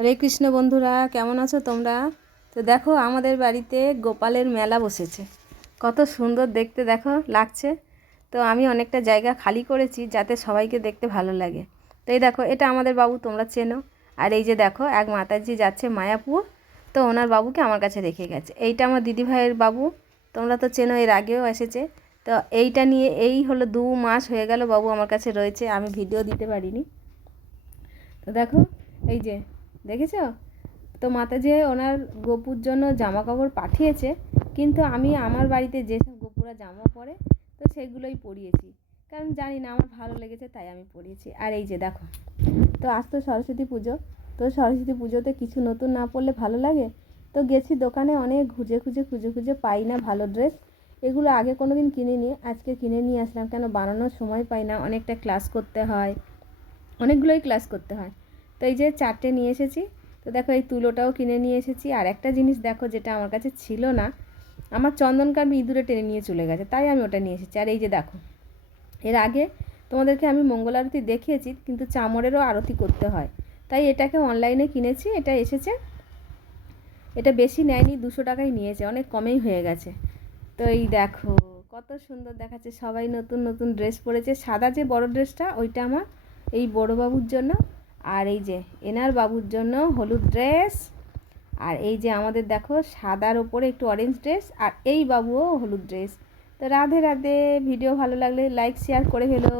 হরে কৃষ্ণ বন্ধুরা, কেমন আছো তোমরা? তো দেখো, আমাদের বাড়িতে গোপালের মেলা বসেছে। কত সুন্দর দেখতে দেখো লাগছে। তো আমি অনেকটা জায়গা খালি করেছি যাতে সবাইকে দেখতে ভালো লাগে। তো এই দেখো, এটা আমাদের বাবু, তোমরা চেনো। আর এই যে দেখো, এক মাতাজি যাচ্ছে মায়াপুর, তো ওনার বাবুকে আমার কাছে রেখে গেছে। এইটা আমার দিদিভাইয়ের বাবু, তোমরা তো চেনো, এর আগেও এসেছে। তো এইটা নিয়ে এই হলো 2 মাস হয়ে গেল বাবু আমার কাছে রয়েছে, আমি ভিডিও দিতে পারিনি। তো দেখো, এই যে দেখেছো তো, মাতাজি ওনার গপুর জন্য জামা কাপড় পাঠিয়েছে, কিন্তু আমি আমার বাড়িতে যেসব গপুরা জামা পরে তো সেগুলোই পরিয়েছি, কারণ জানি না, আমার ভালো লেগেছে তাই আমি পরিয়েছি। আর এই যে দেখো, তো আজ তো সরস্বতী পুজো, তো সরস্বতী পুজোতে কিছু নতুন না পরলে ভালো লাগে। তো গেছি দোকানে, অনেক খুঁজে পাই না ভালো ড্রেস। এগুলো আগে কোনো দিন কিনিনি, আজকে কিনে নিয়ে আসলাম, কেন বানানোর সময় পাই না, অনেকটা ক্লাস করতে হয়, অনেকগুলোই ক্লাস করতে হয়। তো এই যে 4টে নিয়ে এসেছি। তো দেখো, এই তুলোটাও কিনে নিয়ে এসেছি। আর একটা জিনিস দেখো, যেটা আমার কাছে ছিল না, আমার চন্দনকাঠ ইঁদুরে টেনে নিয়ে চলে গেছে, তাই আমি ওটা নিয়ে এসেছি। আর এই যে দেখো, এর আগে তোমাদেরকে আমি মঙ্গল আরতি দেখিয়েছি, কিন্তু চামড়েরও আরতি করতে হয়, তাই এটাকে অনলাইনে কিনেছি। এটা এসেছে, এটা বেশি নেয়নি, 200 টাকাই নিয়েছে, অনেক কমেই হয়ে গেছে। তো এই দেখো, কত সুন্দর দেখাচ্ছে, সবাই নতুন নতুন ড্রেস পরেছে। সাদা যে বড় ড্রেসটা, ওইটা আমার এই বড় বাবুর জন্য। আর এই যে এনার বাবুর জন্য হলুদ ড্রেস। আর এই যে আমাদের দেখো, সাদার ওপরে একটু অরেঞ্জ ড্রেস, আর এই বাবুও হলুদ ড্রেস। তো রাধে রাধে। ভিডিও ভালো লাগলে লাইক শেয়ার করে ফেলো।